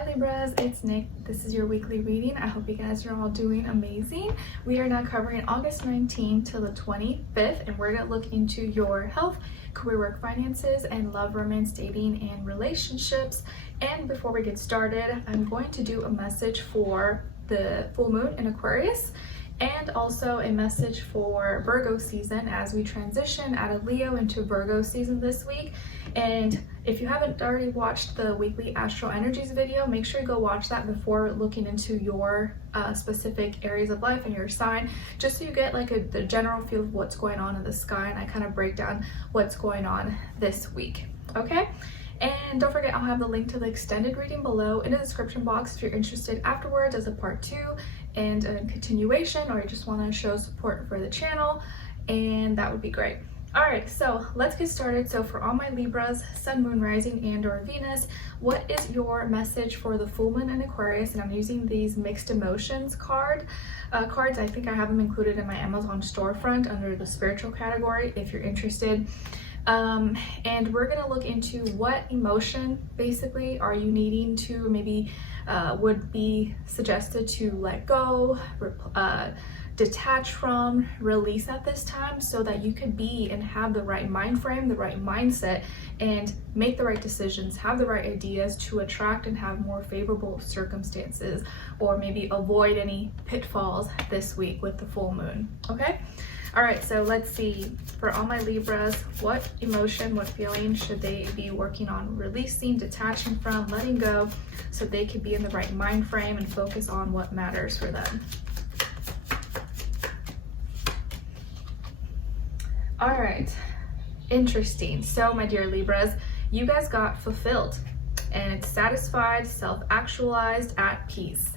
Hi Libras, it's Nick. This is your weekly reading. I hope you guys are all doing amazing. We are now covering August 19th to the 25th, and we're going to look into your health, career, work, finances, and love, romance, dating, and relationships. And before we get started, I'm going to do a message for the full moon in Aquarius, and also a message for Virgo season as we transition out of Leo into Virgo season this week. And if you haven't already watched the weekly astral energies video, make sure you go watch that before looking into your specific areas of life and your sign, just so you get like the general feel of what's going on in the sky, and I kind of break down what's going on this week. Okay? And don't forget, I'll have the link to the extended reading below in the description box if you're interested afterwards as a part 2 and a continuation, or you just want to show support for the channel, and that would be great. All right, so let's get started. So for all my Libras, Sun, Moon, Rising, and or Venus, what is your message for the full moon in Aquarius? And I'm using these mixed emotions cards. I think I have them included in my Amazon storefront under the spiritual category if you're interested. And we're gonna look into what emotion basically are you needing to maybe would be suggested to let go, detach from, release at this time, so that you could be and have the right mind frame, the right mindset, and make the right decisions, have the right ideas to attract and have more favorable circumstances, or maybe avoid any pitfalls this week with the full moon. Okay? All right, so let's see, for all my Libras, what emotion, what feeling should they be working on releasing, detaching from, letting go, so they could be in the right mind frame and focus on what matters for them. All right, interesting. So my dear Libras, you guys got fulfilled, and it's satisfied, self-actualized, at peace.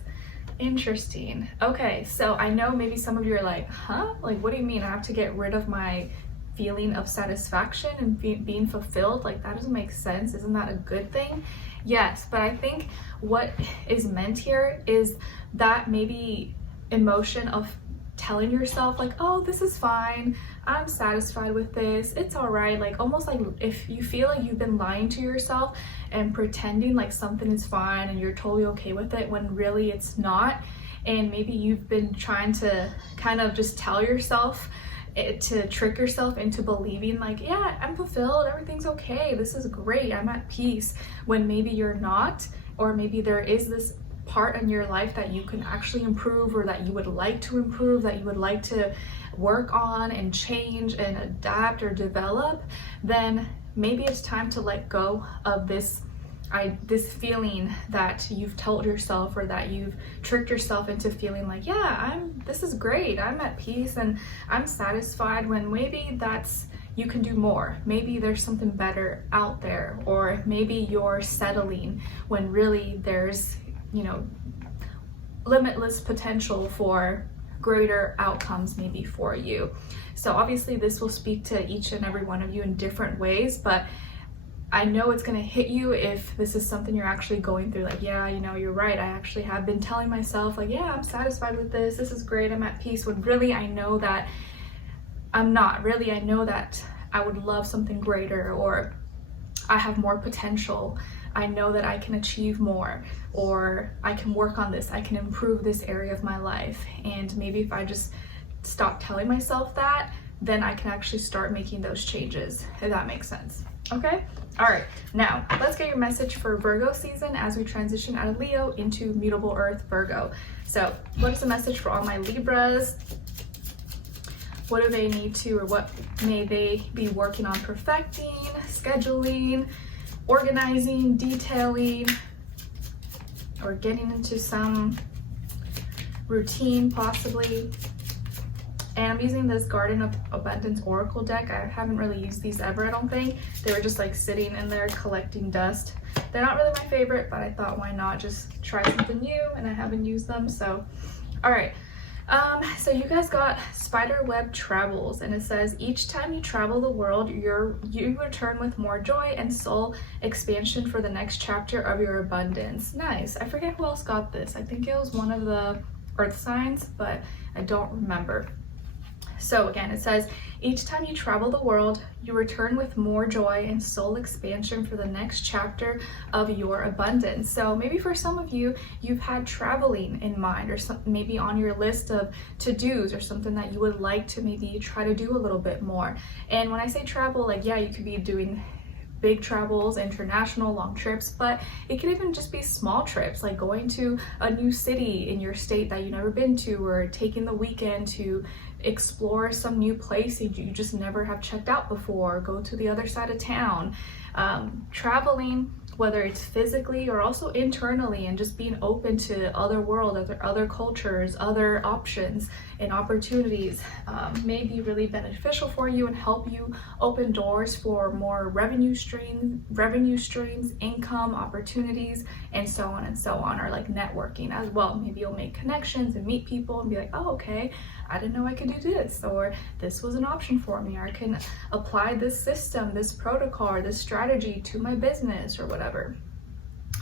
Interesting. Okay, so I know maybe some of you are like, huh? Like, what do you mean I have to get rid of my feeling of satisfaction and being fulfilled? Like, that doesn't make sense. Isn't that a good thing? Yes, but I think what is meant here is that maybe emotion of telling yourself like, oh, this is fine, I'm satisfied with this, it's all right, like almost like if you feel like you've been lying to yourself and pretending like something is fine and you're totally okay with it when really it's not, and maybe you've been trying to kind of just tell yourself to trick yourself into believing like, yeah, I'm fulfilled, everything's okay, this is great, I'm at peace, when maybe you're not, or maybe there is this part in your life that you can actually improve, or that you would like to improve, that you would like to work on and change and adapt or develop, then maybe it's time to let go of this feeling that you've told yourself, or that you've tricked yourself into feeling like, yeah, this is great, I'm at peace and I'm satisfied, when maybe you can do more. Maybe there's something better out there, or maybe you're settling when really there's, you know, limitless potential for greater outcomes maybe for you. So obviously this will speak to each and every one of you in different ways, but I know it's going to hit you if this is something you're actually going through, like, yeah, you know, you're right, I actually have been telling myself like, yeah, I'm satisfied with this is great, I'm at peace, when really I know that I'm not. Really, I know that I would love something greater, or I have more potential, I know that I can achieve more, or I can work on this, I can improve this area of my life. And maybe if I just stop telling myself that, then I can actually start making those changes, if that makes sense. Okay? All right, now let's get your message for Virgo season as we transition out of Leo into mutable earth Virgo. So what is the message for all my Libras? What do they need to, or what may they be working on perfecting, scheduling, organizing, detailing, or getting into some routine possibly? And I'm using this Garden of Abundance Oracle deck. I haven't really used these ever, I don't think. They were just like sitting in there collecting dust. They're not really my favorite, but I thought why not just try something new, and I haven't used them, so. All right. So you guys got Spiderweb Travels, and it says, each time you travel the world, you return with more joy and soul expansion for the next chapter of your abundance. Nice. I forget who else got this. I think it was one of the earth signs, but I don't remember. So again, it says, each time you travel the world, you return with more joy and soul expansion for the next chapter of your abundance. So maybe for some of you, you've had traveling in mind, or maybe on your list of to-dos, or something that you would like to maybe try to do a little bit more. And when I say travel, like, yeah, you could be doing big travels, international long trips, but it could even just be small trips, like going to a new city in your state that you've never been to, or taking the weekend to explore some new place you just never have checked out before, go to the other side of town. Traveling, whether it's physically or also internally, and just being open to other world, other cultures, other options and opportunities, may be really beneficial for you and help you open doors for more revenue streams, income opportunities, and so on and so on. Or like networking as well. Maybe you'll make connections and meet people and be like, oh, okay, I didn't know I could do this, or this was an option for me, or I can apply this system, this protocol, or this strategy to my business, or whatever.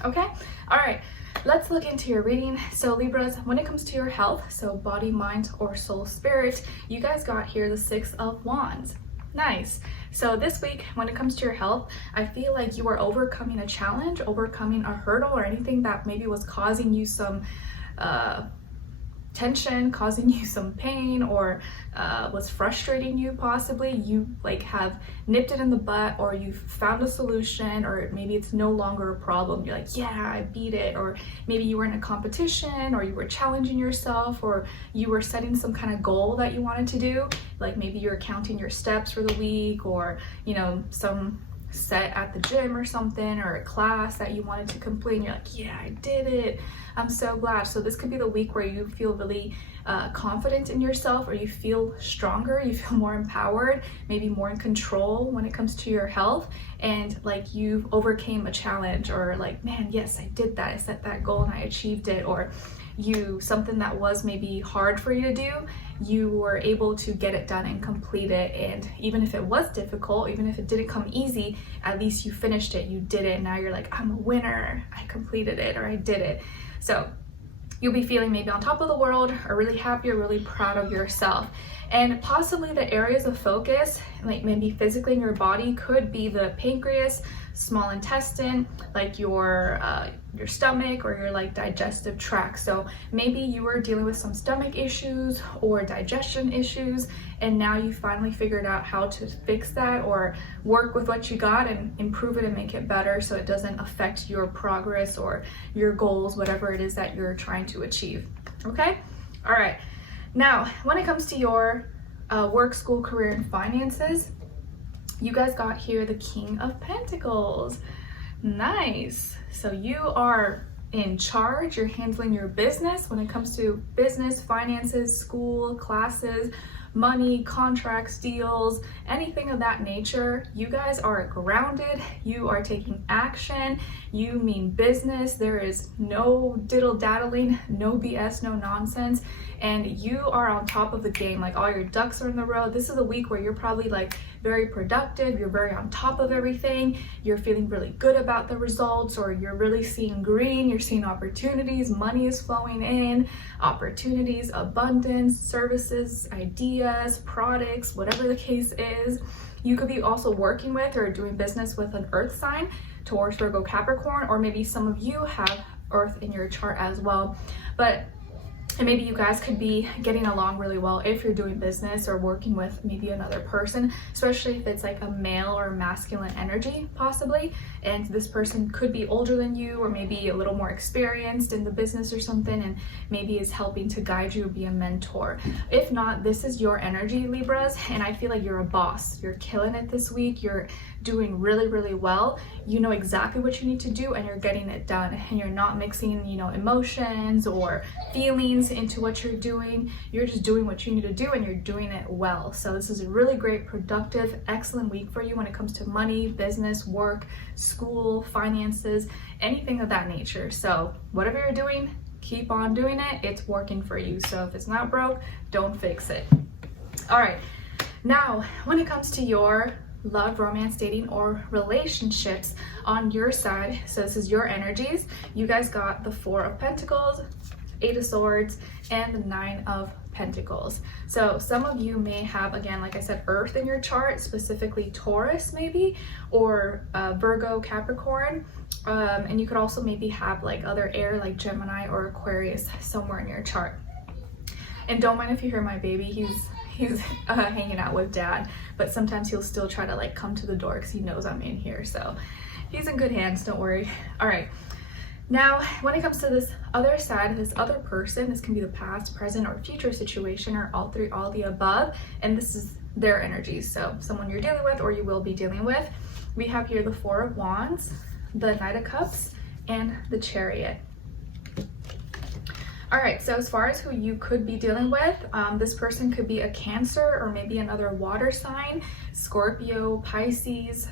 Okay, all right, let's look into your reading. So Libras, when it comes to your health, so body, mind, or soul, spirit, you guys got here the Six of Wands. Nice. So this week, when it comes to your health, I feel like you are overcoming a challenge, overcoming a hurdle, or anything that maybe was causing you some tension, causing you some pain, or was frustrating you. Possibly you like have nipped it in the butt, or you've found a solution, or maybe it's no longer a problem. You're like, yeah, I beat it. Or maybe you were in a competition, or you were challenging yourself, or you were setting some kind of goal that you wanted to do. Like maybe you're counting your steps for the week, or you know, some set at the gym or something, or a class that you wanted to complete, and you're like, yeah, I did it, I'm so glad. So this could be the week where you feel really confident in yourself, or you feel stronger, you feel more empowered, maybe more in control when it comes to your health, and like you've overcame a challenge, or like, man, yes, I did that, I set that goal and I achieved it. Or something that was maybe hard for you to do, you were able to get it done and complete it. And even if it was difficult, even if it didn't come easy, at least you finished it, you did it. Now you're like, I'm a winner, I completed it, or I did it. So you'll be feeling maybe on top of the world, or really happy, or really proud of yourself. And possibly the areas of focus, like maybe physically in your body, could be the pancreas, small intestine, like your stomach, or your like digestive tract. So maybe you were dealing with some stomach issues or digestion issues, and now you finally figured out how to fix that, or work with what you got and improve it and make it better, so it doesn't affect your progress or your goals, whatever it is that you're trying to achieve. Okay, all right. Now, when it comes to your work, school, career, and finances, you guys got here the King of Pentacles. Nice. So you are in charge, you're handling your business when it comes to business, finances, school, classes, money, contracts, deals, anything of that nature. You guys are grounded, you are taking action, you mean business. There is no diddle-daddling, no BS, no nonsense, and you are on top of the game. Like, all your ducks are in the row. This is a week where you're probably like very productive, you're very on top of everything, you're feeling really good about the results, or you're really seeing green, you're seeing opportunities, money is flowing in, opportunities, abundance, services, ideas, products, whatever the case is. You could be also working with or doing business with an earth sign, Taurus, Virgo, Capricorn, or maybe some of you have earth in your chart as well. And maybe you guys could be getting along really well if you're doing business or working with maybe another person, especially if it's like a male or masculine energy possibly, and this person could be older than you, or maybe a little more experienced in the business or something, and maybe is helping to guide you, be a mentor. If not, this is your energy, Libras, and I feel like you're a boss. You're killing it this week. You're doing really, really well. You know exactly what you need to do, and you're getting it done, and you're not mixing, you know, emotions or feelings into what you're doing. You're just doing what you need to do, and you're doing it well. So this is a really great, productive, excellent week for you when it comes to money, business, work, school, finances, anything of that nature. So whatever you're doing, keep on doing it. It's working for you. So if it's not broke, don't fix it. All right, now when it comes to your love, romance, dating, or relationships on your side, so this is your energies. You guys got the Four of Pentacles, Eight of Swords, and the Nine of Pentacles. So some of you may have, again, like I said, Earth in your chart, specifically Taurus maybe, or Virgo, Capricorn. And you could also maybe have like other air like Gemini or Aquarius somewhere in your chart. And don't mind if you hear my baby, he's hanging out with dad, but sometimes he'll still try to like come to the door because he knows I'm in here. So he's in good hands, don't worry. All right. Now, when it comes to this other side, this other person, this can be the past, present, or future situation, or all three, all the above, and this is their energies. So someone you're dealing with or you will be dealing with. We have here the Four of Wands, the Knight of Cups, and the Chariot. All right, so as far as who you could be dealing with, this person could be a Cancer or maybe another water sign, Scorpio, Pisces,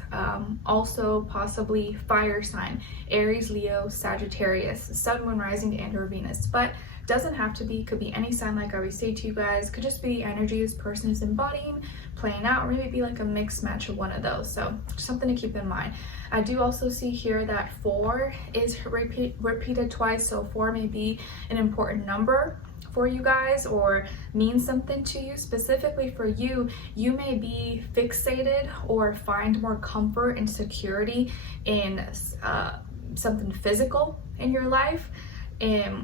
also possibly fire sign, Aries, Leo, Sagittarius, Sun, Moon, Rising, and or Venus. But doesn't have to be, could be any sign like I always say to you guys, could just be the energy this person is embodying, playing out, or maybe be like a mixed match of one of those. So something to keep in mind. I do also see here that 4 is repeated twice, so 4 may be an important number for you guys or mean something to you. Specifically for you, you may be fixated or find more comfort and security in something physical in your life,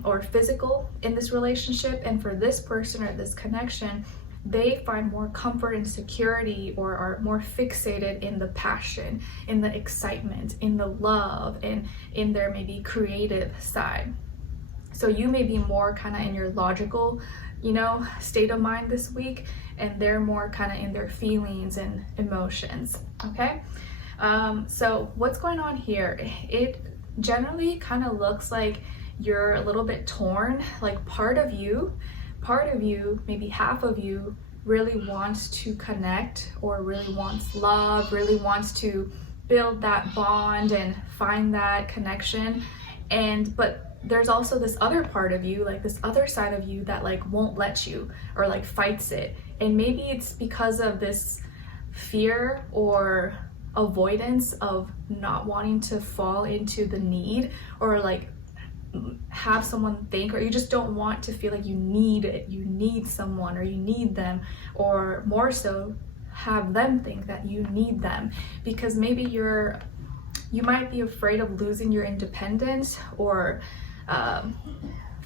or physical in this relationship. And for this person or this connection, they find more comfort and security or are more fixated in the passion, in the excitement, in the love, and in their maybe creative side. So you may be more kind of in your logical, state of mind this week, and they're more kind of in their feelings and emotions, okay? So what's going on here? It generally kind of looks like you're a little bit torn, like part of you, maybe half of you really wants to connect or really wants love, really wants to build that bond and find that connection. But there's also this other part of you, like this other side of you that like won't let you or like fights it. And maybe it's because of this fear or avoidance of not wanting to fall into the need or like have someone think, or you just don't want to feel like you need someone or you need them, or more so have them think that you need them, because maybe you might be afraid of losing your independence or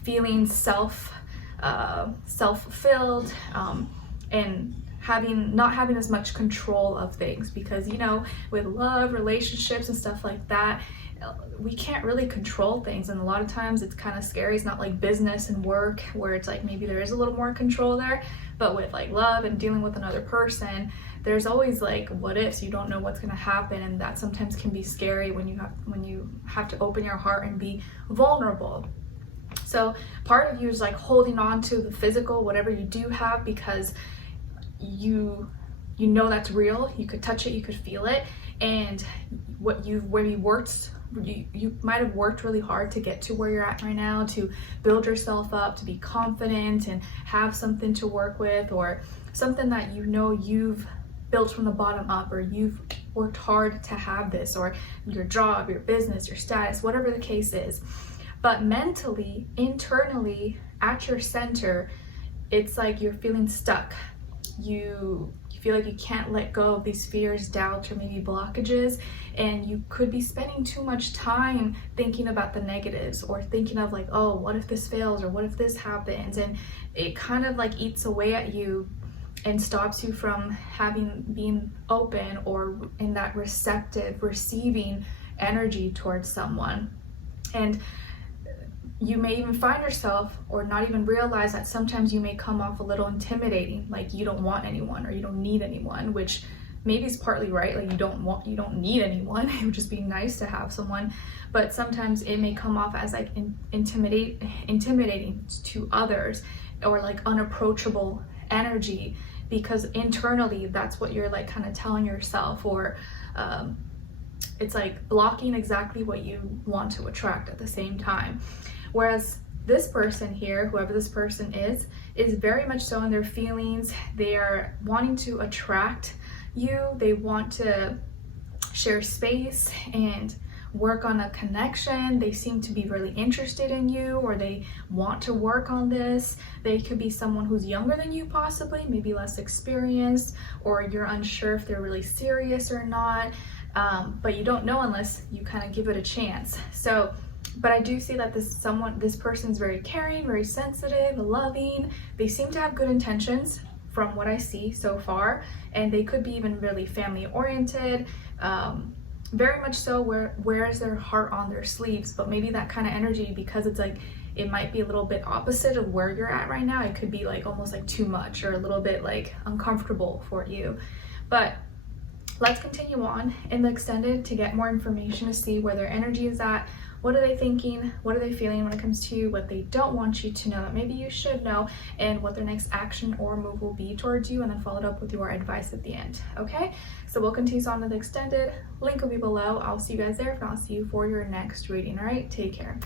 feeling self-fulfilled and not having as much control of things, because with love, relationships and stuff like that, we can't really control things, and a lot of times it's kind of scary. It's not like business and work where it's like maybe there is a little more control there, but with like love and dealing with another person, there's always like what ifs. You don't know what's going to happen, and that sometimes can be scary when you have to open your heart and be vulnerable. So part of you is like holding on to the physical, whatever you do have, because you know that's real. You could touch it, you could feel it, and you might have worked really hard to get to where you're at right now, to build yourself up, to be confident and have something to work with, or something that you've built from the bottom up, or you've worked hard to have this, or your job, your business, your status, whatever the case is. But mentally, internally, at your center, it's like you're feeling stuck. You feel like you can't let go of these fears, doubts, or maybe blockages, and you could be spending too much time thinking about the negatives, or thinking of like, oh, what if this fails, or what if this happens, and it kind of like eats away at you and stops you from being open or in that receptive, receiving energy towards someone. And you may even find yourself, or not even realize, that sometimes you may come off a little intimidating, like you don't want anyone or you don't need anyone, which maybe is partly right. Like you don't need anyone. It would just be nice to have someone, but sometimes it may come off as like intimidating to others, or like unapproachable energy, because internally that's what you're like kind of telling yourself, or it's like blocking exactly what you want to attract at the same time. Whereas this person here, whoever this person is very much so in their feelings. They are wanting to attract you. They want to share space and work on a connection. They seem to be really interested in you, or they want to work on this. They could be someone who's younger than you, possibly, maybe less experienced, or you're unsure if they're really serious or not. But you don't know unless you kind of give it a chance. So, but I do see that this person's very caring, very sensitive, loving. They seem to have good intentions from what I see so far, and they could be even really family oriented, very much so. Where's their heart on their sleeves? But maybe that kind of energy, because it's like, it might be a little bit opposite of where you're at right now. It could be like almost like too much, or a little bit like uncomfortable for you. But let's continue on in the extended to get more information, to see where their energy is at. What are they thinking? What are they feeling when it comes to you? What they don't want you to know that maybe you should know, and what their next action or move will be towards you, and then followed up with your advice at the end. Okay, so we'll continue on to the extended. Link will be below. I'll see you guys there. If not, I'll see you for your next reading. All right, take care.